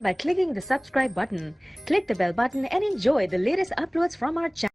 By clicking the subscribe button, click the bell button and enjoy the latest uploads from our channel.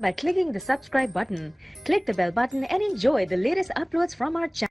By clicking the subscribe button, click the bell button and enjoy the latest uploads from our channel.